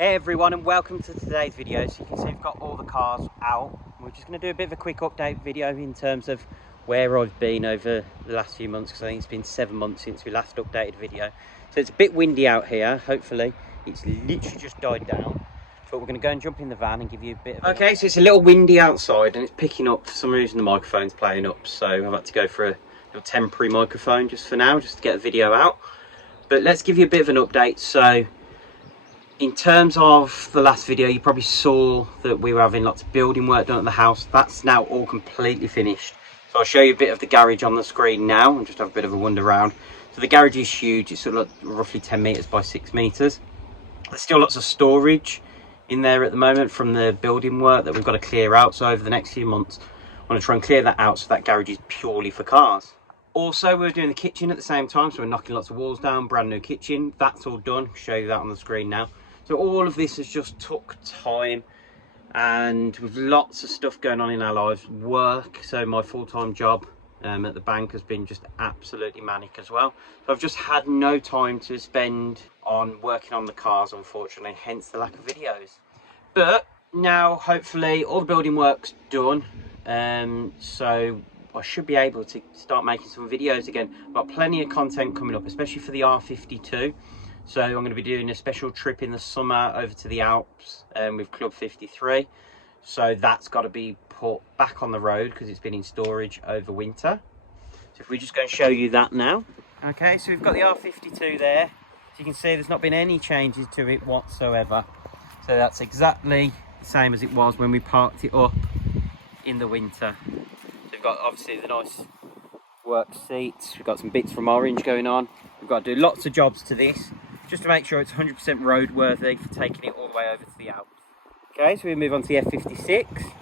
Hey everyone, and welcome to today's video. So you can see we've got all the cars out. We're just going to do a bit of a quick update video in terms of where I've been over the last few months, because I think it's been 7 months since we last updated video. So it's a bit windy out here. Hopefully it's literally just died down, but we're going to go and jump in the van and give you a bit of okay. So it's a little windy outside and it's picking up. For some reason the microphone's playing up, so I've had to go for a little temporary microphone just for now, just to get a video out. But let's give you a bit of an update. So in terms of the last video, you probably saw that we were having lots of building work done at the house. That's now all completely finished. So I'll show you a bit of the garage on the screen now and just have a bit of a wander around. So the garage is huge. It's sort of roughly 10 meters by 6 meters. There's still lots of storage in there at the moment from the building work that we've got to clear out. So over the next few months, I want to try and clear that out so that garage is purely for cars. Also, we're doing the kitchen at the same time, so we're knocking lots of walls down, brand new kitchen. That's all done. I'll show you that on the screen now. So all of this has just took time, and with lots of stuff going on in our lives, work. So my full-time job at the bank has been just absolutely manic as well. So I've just had no time to spend on working on the cars, unfortunately, hence the lack of videos. But now, hopefully, all the building work's done. So I should be able to start making some videos again. I've got plenty of content coming up, especially for the R52. So I'm going to be doing a special trip in the summer over to the Alps with Club 53. So that's got to be put back on the road because it's been in storage over winter. So if we just go and show you that now. Okay, so we've got the R52 there. So you can see there's not been any changes to it whatsoever. So that's exactly the same as it was when we parked it up in the winter. So we've got obviously the nice work seats. We've got some bits from Orange going on. We've got to do lots of jobs to this, just to make sure it's 100% roadworthy for taking it all the way over to the Alps. Okay, so we move on to the F56.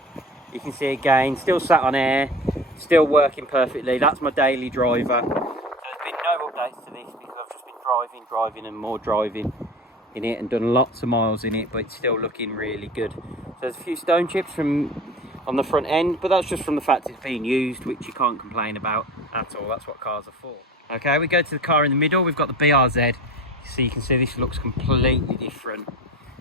You can see again, still sat on air, still working perfectly. That's my daily driver. So there's been no updates to this because I've just been driving and more driving in it and done lots of miles in it, but it's still looking really good. So there's a few stone chips from on the front end, but that's just from the fact it's being used, which you can't complain about at all. That's what cars are for. Okay, we go to the car in the middle. We've got the BRZ. So you can see this looks completely different.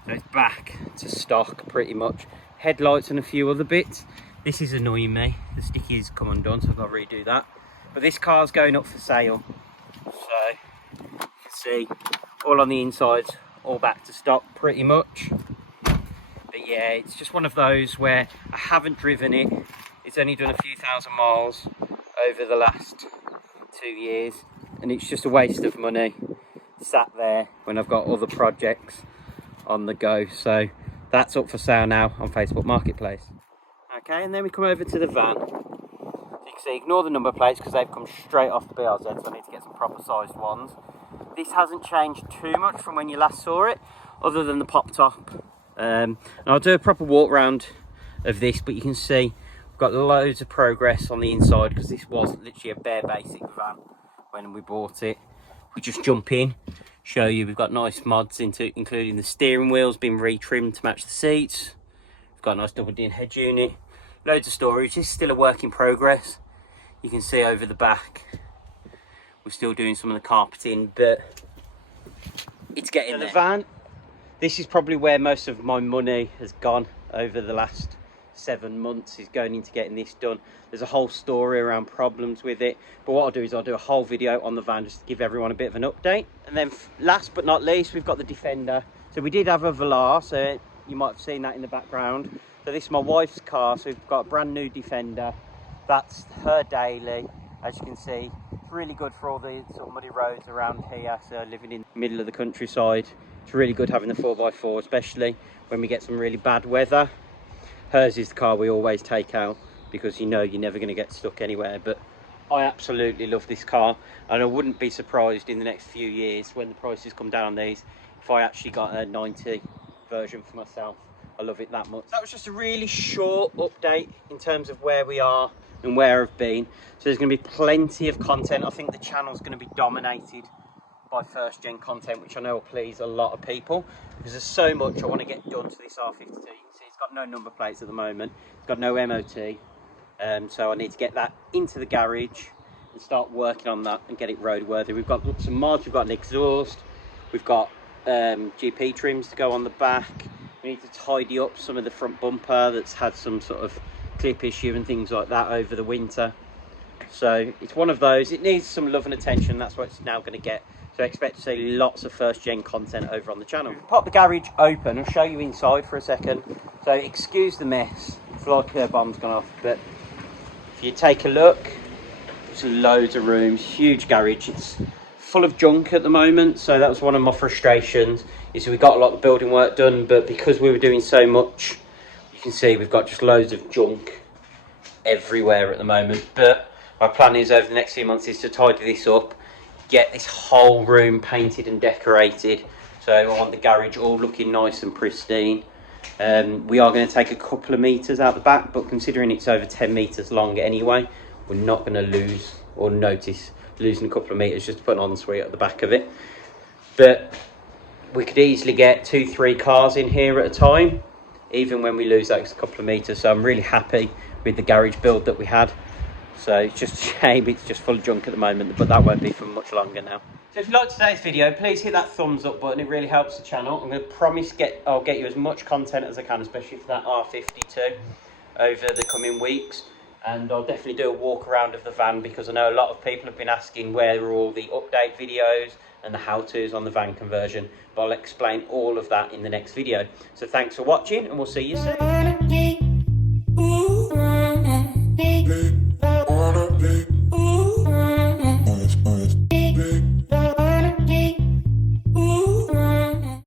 So it's back to stock pretty much. Headlights and a few other bits. This is annoying me. The sticky's come undone, so I've got to redo that. But this car's going up for sale. So you can see all on the insides, all back to stock pretty much. But yeah, it's just one of those where I haven't driven it. It's only done a few thousand miles over the last 2 years. And it's just a waste of money sat there when I've got other projects on the go. So that's up for sale now on Facebook Marketplace. Okay, and then we come over to the van. So you can see, ignore the number plates because they've come straight off the BRZ, so I need to get some proper sized ones. This hasn't changed too much from when you last saw it, other than the pop top. And I'll do a proper walk round of this, but you can see we've got loads of progress on the inside because this was literally a bare basic van when we bought it. We just jump in, show you we've got nice mods including the steering wheels being retrimmed to match the seats. We've got a nice double din head unit, loads of storage. This is still a work in progress. You can see over the back we're still doing some of the carpeting, but it's getting there. The van, this is probably where most of my money has gone over the last 7 months, is going into getting this done. There's a whole story around problems with it, but what I'll do is I'll do a whole video on the van just to give everyone a bit of an update. And then last but not least, we've got the Defender. So we did have a Velar, so you might have seen that in the background. So this is my wife's car, so we've got a brand new Defender. That's her daily. As you can see, it's really good for all the sort of muddy roads around here. So living in the middle of the countryside, it's really good having the 4x4, especially when we get some really bad weather. Hers is the car we always take out because you know you're never going to get stuck anywhere. But I absolutely love this car, and I wouldn't be surprised in the next few years when the prices come down on these if I actually got a 90 version for myself. I love it that much. That was just a really short update in terms of where we are and where I've been. So there's going to be plenty of content. I think the channel's going to be dominated by first gen content, which I know will please a lot of people because there's so much I want to get done to this R52. It's got no number plates at the moment, it's got no MOT, so I need to get that into the garage and start working on that and get it roadworthy. We've got some mods, we've got an exhaust, we've got GP trims to go on the back. We need to tidy up some of the front bumper that's had some sort of clip issue and things like that over the winter. So it's one of those, it needs some love and attention. That's what it's now going to get. So I expect to see lots of first gen content over on the channel. Pop the garage open, I'll show you inside for a second. So excuse the mess, it's like a bomb's gone off, but if you take a look, there's loads of rooms, huge garage. It's full of junk at the moment, so that was one of my frustrations, is we got a lot of building work done, but because we were doing so much, you can see we've got just loads of junk everywhere at the moment. But my plan is over the next few months is to tidy this up, get this whole room painted and decorated. So I want the garage all looking nice and pristine. We are going to take a couple of meters out the back, but considering it's over 10 meters long anyway, we're not going to lose or notice losing a couple of meters just to put an ensuite at the back of it. But we could easily get 2-3 cars in here at a time, even when we lose that couple of meters. So I'm really happy with the garage build that we had. So it's just a shame it's just full of junk at the moment, but that won't be for much longer now. So if you like today's video, please hit that thumbs up button, it really helps the channel. I'm going to promise I'll get you as much content as I can, especially for that R52 over the coming weeks. And I'll definitely do a walk around of the van, because I know a lot of people have been asking where are all the update videos and the how-tos on the van conversion, but I'll explain all of that in the next video. So thanks for watching, and we'll see you soon.